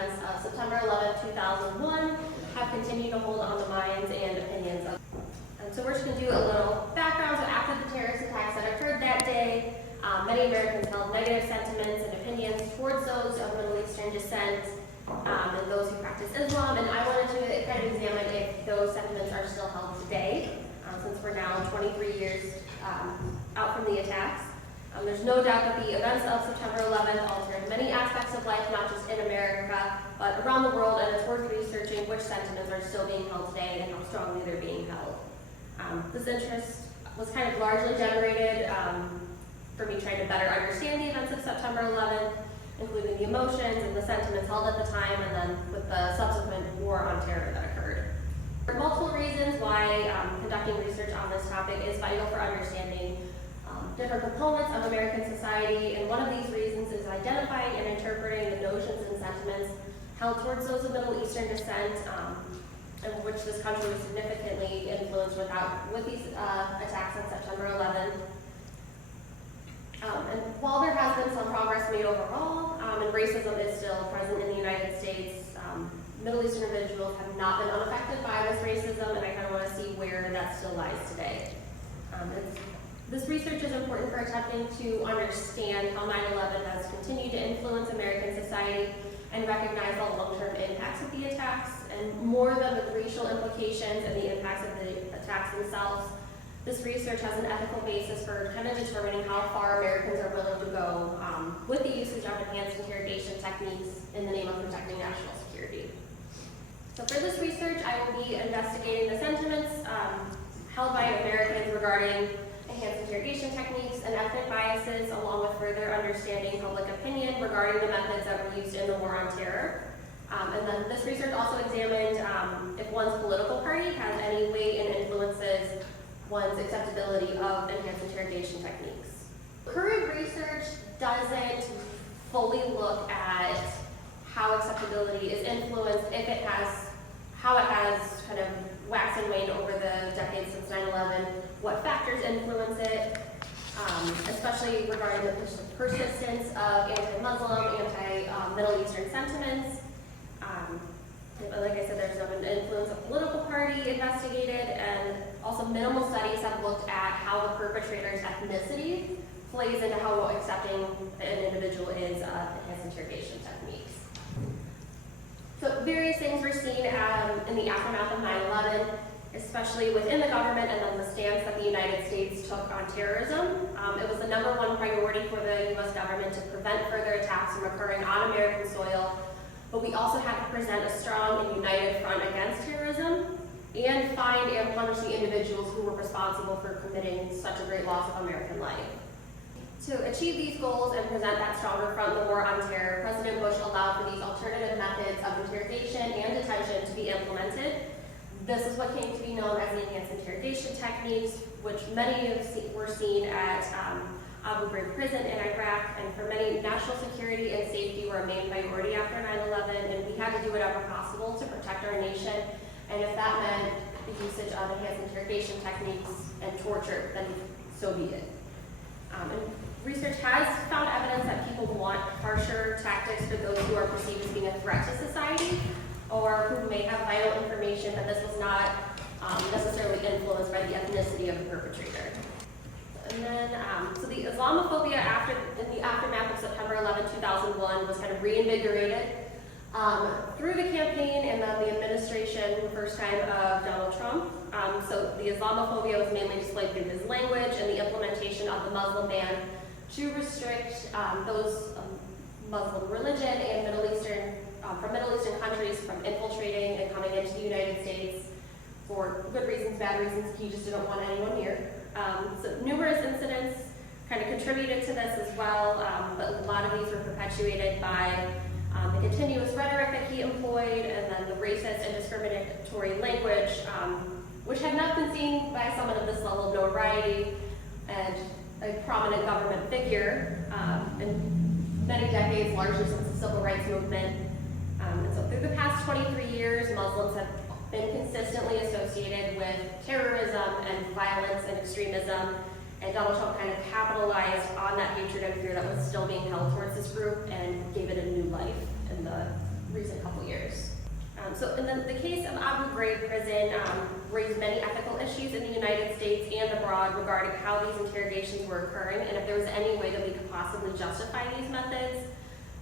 events of September 11, 2001 have continued to hold on the minds and opinions of. So we're just going to do a little background. So after the terrorist attacks that occurred that day, many Americans held negative sentiments and opinions towards those of Middle Eastern descent and those who practice Islam. And I wanted to kind of examine if those sentiments are still held today, since we're now 23 years out from the attacks. There's no doubt that the events of September 11th altered many aspects of life, not just in America, but around the world, and it's worth researching which sentiments are still being held today and how strongly they're being held. This interest was kind of largely generated for me trying to better understand the events of September 11th, including the emotions and the sentiments held at the time, and then with the subsequent war on terror that occurred. There are multiple reasons why conducting research on this topic is vital for understanding different components of American society, and one of these reasons is identifying and interpreting the notions and sentiments held towards those of Middle Eastern descent, in which this country was significantly influenced with these attacks on September 11th. And while there has been some progress made overall, and racism is still present in the United States, Middle Eastern individuals have not been unaffected by this racism, and I kind of want to see where that still lies today. This research is important for attempting to understand how 9/11 has continued to influence American society and recognize the long-term impacts of the attacks. And more than the racial implications and the impacts of the attacks themselves, this research has an ethical basis for kind of determining how far Americans are willing to go with the usage of enhanced interrogation techniques in the name of protecting national security. So for this research, I will be investigating the sentiments held by Americans regarding enhanced interrogation techniques and ethnic biases, along with further understanding public opinion regarding the methods that were used in the war on terror. And then this research also examined if one's political party has any weight and influences one's acceptability of enhanced interrogation techniques. Current research doesn't fully look at how acceptability is influenced, how it has kind of waxed and waned over the decades since 9/11, what factors influence it, especially regarding the persistence of anti-Muslim, anti-Middle Eastern sentiments. Like I said, there's an influence of political party investigated, and also minimal studies have looked at how the perpetrator's ethnicity plays into how accepting an individual is of enhanced interrogation techniques. So various things were seen in the aftermath of 9/11, especially within the government, and then the stance that the United States took on terrorism. It was the #1 priority for the U.S. government to prevent further attacks from occurring on American soil, but we also had to present a strong and united front against terrorism and find and punish the individuals who were responsible for committing such a great loss of American life. To achieve these goals and present that stronger front in the war on terror, President Bush allowed for these alternative methods of interrogation and detention to be implemented. This is what came to be known as the enhanced interrogation techniques, which many were seen at Abu Ghraib prison in Iraq, and for many, national security and safety were a main priority after 9/11, and we had to do whatever possible to protect our nation, and if that meant the usage of enhanced interrogation techniques and torture, then so be it. And research has found evidence that people want harsher tactics for those who are perceived as being a threat to society, or who may have vital information that this was not necessarily influenced by the ethnicity of the perpetrator. And then, so the Islamophobia in the aftermath of September 11, 2001 was kind of reinvigorated through the campaign and then the administration, the first time of Donald Trump. So the Islamophobia was mainly displayed through his language and the implementation of the Muslim ban to restrict those Muslim religion and from Middle Eastern countries from infiltrating and coming into the United States for good reasons, bad reasons. He just didn't want anyone near. So numerous incidents kind of contributed to this as well, but a lot of these were perpetuated by the continuous rhetoric that he employed, and then the racist and discriminatory language, which had not been seen by someone of this level of notoriety and a prominent government figure in many decades, largely since the Civil Rights Movement. And so through the past 23 years, Muslims have been consistently associated with terrorism and violence and extremism, and Donald Trump kind of capitalized on that hatred and fear that was still being held towards this group and gave it a new life in the recent So in the case of Abu Ghraib prison raised many ethical issues in the United States and abroad regarding how these interrogations were occurring and if there was any way that we could possibly justify these methods.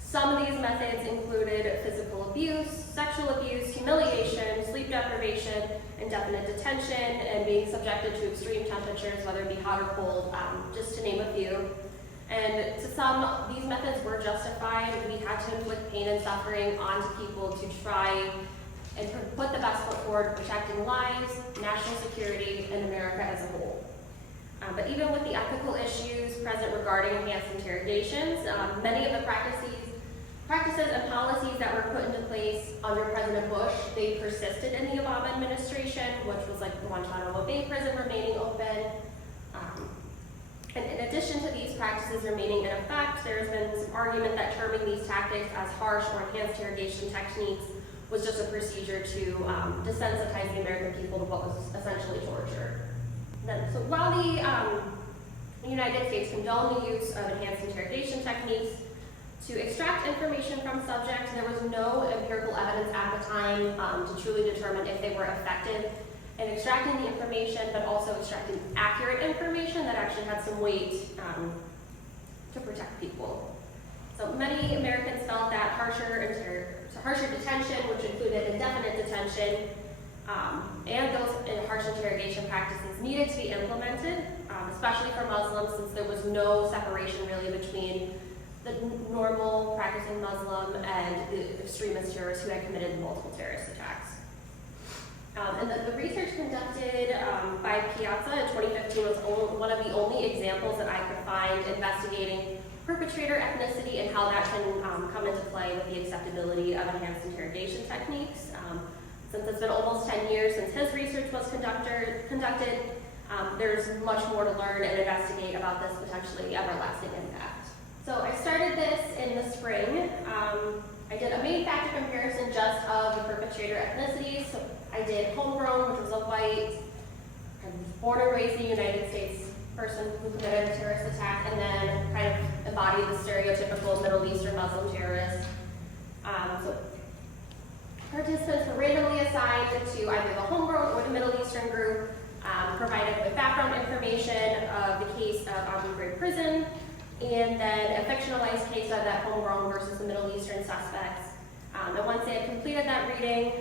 Some of these methods included physical abuse, sexual abuse, humiliation, sleep deprivation, indefinite detention, and being subjected to extreme temperatures, whether it be hot or cold, just to name a few. And to some, these methods were justified. We had to inflict pain and suffering onto people to try and put the best foot forward, protecting lives, national security, and America as a whole. But even with the ethical issues present regarding enhanced interrogations, many of the practices and policies that were put into place under President Bush, they persisted in the Obama administration, which was like the Guantanamo Bay prison remaining open. And in addition to these practices remaining in effect, there's been some argument that terming these tactics as harsh or enhanced interrogation techniques was just a procedure to desensitize the American people to what was essentially torture. So while the United States condoned the use of enhanced interrogation techniques to extract information from subjects, there was no empirical evidence at the time to truly determine if they were effective in extracting the information, but also extracting accurate information that actually had some weight to protect people. So many Americans felt that harsher detention, which included indefinite detention, and those harsh interrogation practices needed to be implemented, especially for Muslims, since there was no separation really between the normal practicing Muslim and the extremist terrorists who had committed multiple terrorist attacks. And the research conducted by Piazza in 2015 was one of the only examples that I could find investigating perpetrator ethnicity and how that can come into play with the acceptability of enhanced interrogation techniques. Since it's been almost 10 years since his research was conducted, there's much more to learn and investigate about this potentially everlasting impact. So I started this in the spring. I did a main factor comparison just of the perpetrator ethnicities. So I did homegrown, which was a white, born and raised in the United States person who committed a terrorist attack, and then kind of embodied the stereotypical Middle Eastern Muslim terrorist. So participants were randomly assigned to either the homegrown or the Middle Eastern group, provided with background information of the case of Abu Ghraib prison, and then a fictionalized case of that homegrown versus the Middle Eastern suspects. And once they had completed that reading,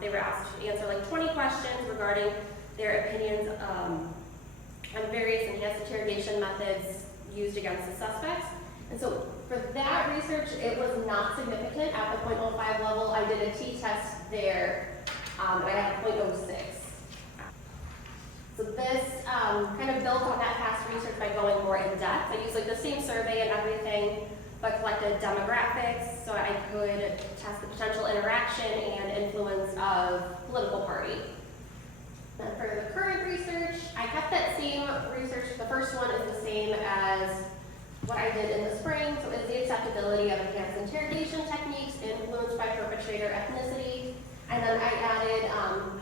they were asked to answer like 20 questions regarding their opinions on various enhanced interrogation methods used against the suspects. And so for that research, it was not significant at the 0.05 level. I did a t-test there, and I had a 0.06. So this kind of built on that past research by going more in depth. I used like the same survey and everything, but collected demographics so I could test the potential interaction and influence of political party. Then for the current research, I kept that same research. The first one is the same as what I did in the spring. So it's the acceptability of enhanced interrogation techniques influenced by perpetrator ethnicity. And then I added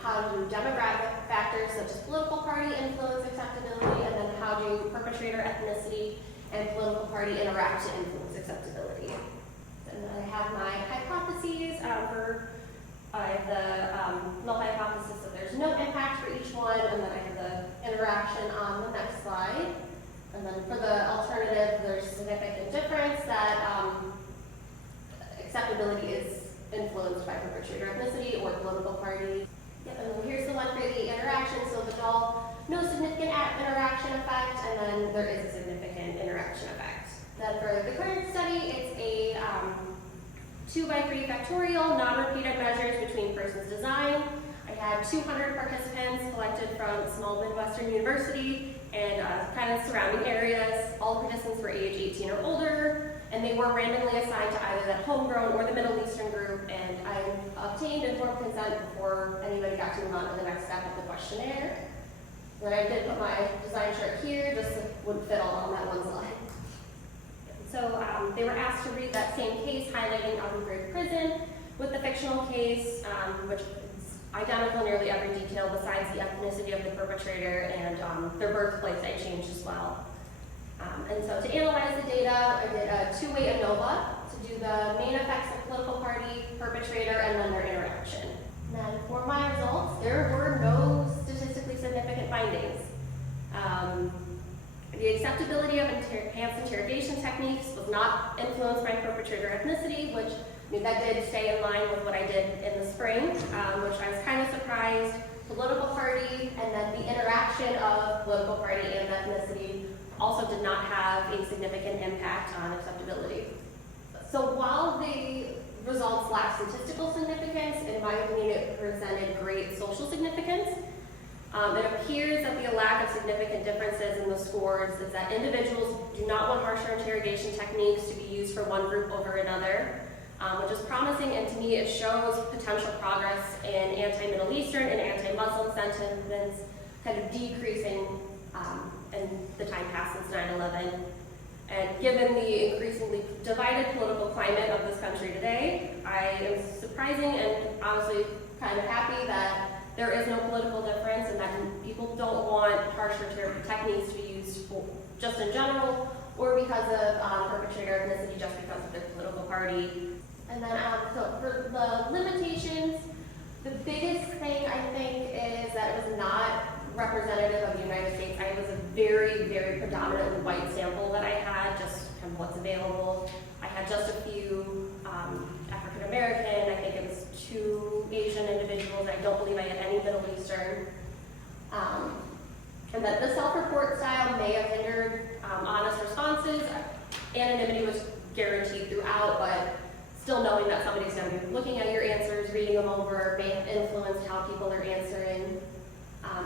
how do demographic factors such as political party influence acceptability, and then how do perpetrator ethnicity and political party interact to influence acceptability. And then I have my hypotheses for the null hypothesis, so there's no impact for each one, and then I have the interaction on the next slide. And then for the alternative, there's significant difference that acceptability is influenced by perpetrator ethnicity or political party. Yep, and then here's the one for the interaction. So the null, no significant interaction effect, and then there is a significant interaction effect. Then for the current study, it's a 2x3 factorial, non-repeated measures between persons design. I had 200 participants collected from small Midwestern university and kind of surrounding areas. All participants were age 18 or older, and they were randomly assigned to either that homegrown or the Middle Eastern group, and I obtained informed consent before anybody got to move on to the next step of the questionnaire. Then I did put my design chart here, just so it wouldn't fit all on that one slide. So they were asked to read that same case highlighting Abu Ghraib prison with the fictional case, which is identical in nearly every detail besides the ethnicity of the perpetrator and their birthplace I changed as well. And so to analyze the data, I did a two-way ANOVA to do the main effects of political party, perpetrator, and then their interaction. mean, that did stay in line with what I did in the spring, which I was kind of surprised. Political party, and then the interaction of political party and ethnicity also did not have a significant impact on acceptability. So while the results lack statistical significance, in my opinion, it presented great social significance. It appears that the lack of significant differences in the scores is that individuals do not want harsher interrogation techniques to be used for one group over another, which is promising, and to me it shows potential progress in anti-Middle Eastern and anti-Muslim sentiments kind of decreasing in the time past since 9/11. And given the increasingly divided political climate of this country today, I am surprising and honestly kind of happy that there is no political difference and that people don't want harsher techniques to be used just in general or because of perpetrator ethnicity, just because of their political party. And then so for the limitations, the biggest thing I think is that it was not representative of the United States. It was a very, very predominantly white sample that I had, just kind of what's available. I had just a few African American, I think it was 2 Asian individuals. I don't believe I had any Middle Eastern. And that the self-report style may have hindered honest responses. Anonymity was guaranteed throughout, but still knowing that somebody's going to be looking at your answers, reading them over, may have influenced how people are answering.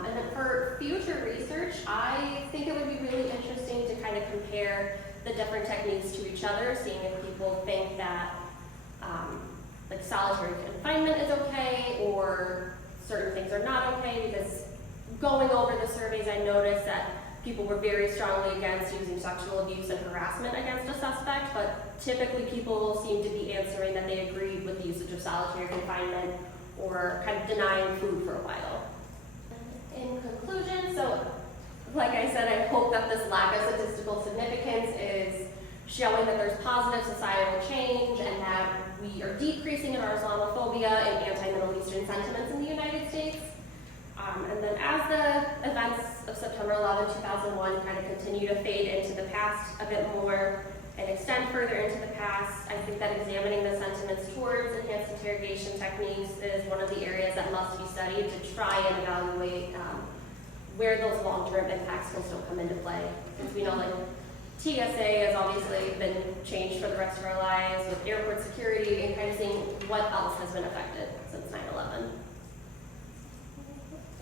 And then for future research, I think it would be really interesting to kind of compare the different techniques to each other, seeing if people think that like solitary confinement is okay or certain things are not okay, because going over the surveys, I noticed that people were very strongly against using sexual abuse and harassment against a suspect, but typically people seem to be answering that they agreed with the usage of solitary confinement or kind of denying food for a while. In conclusion, so like I said, I hope that this lack of statistical significance is showing that there's positive societal change and that we are decreasing in our Islamophobia and anti-Middle Eastern sentiments in the United States. And then as the events of September 11, 2001 kind of continue to fade into the past a bit more and extend further into the past, I think that examining the sentiments towards enhanced interrogation techniques is one of the areas that must be studied to try and evaluate where those long-term impacts can still come into play. Because we know like TSA has obviously been changed for the rest of our lives with airport security and kind of seeing what else has been affected since 9/11.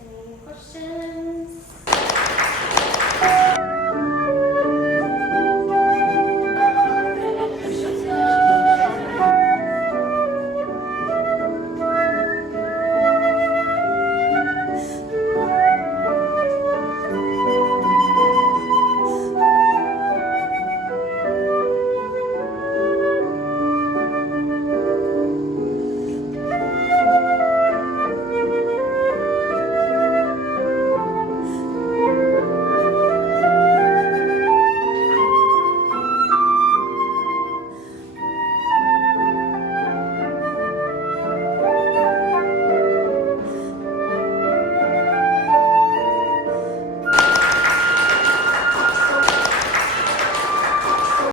Any questions?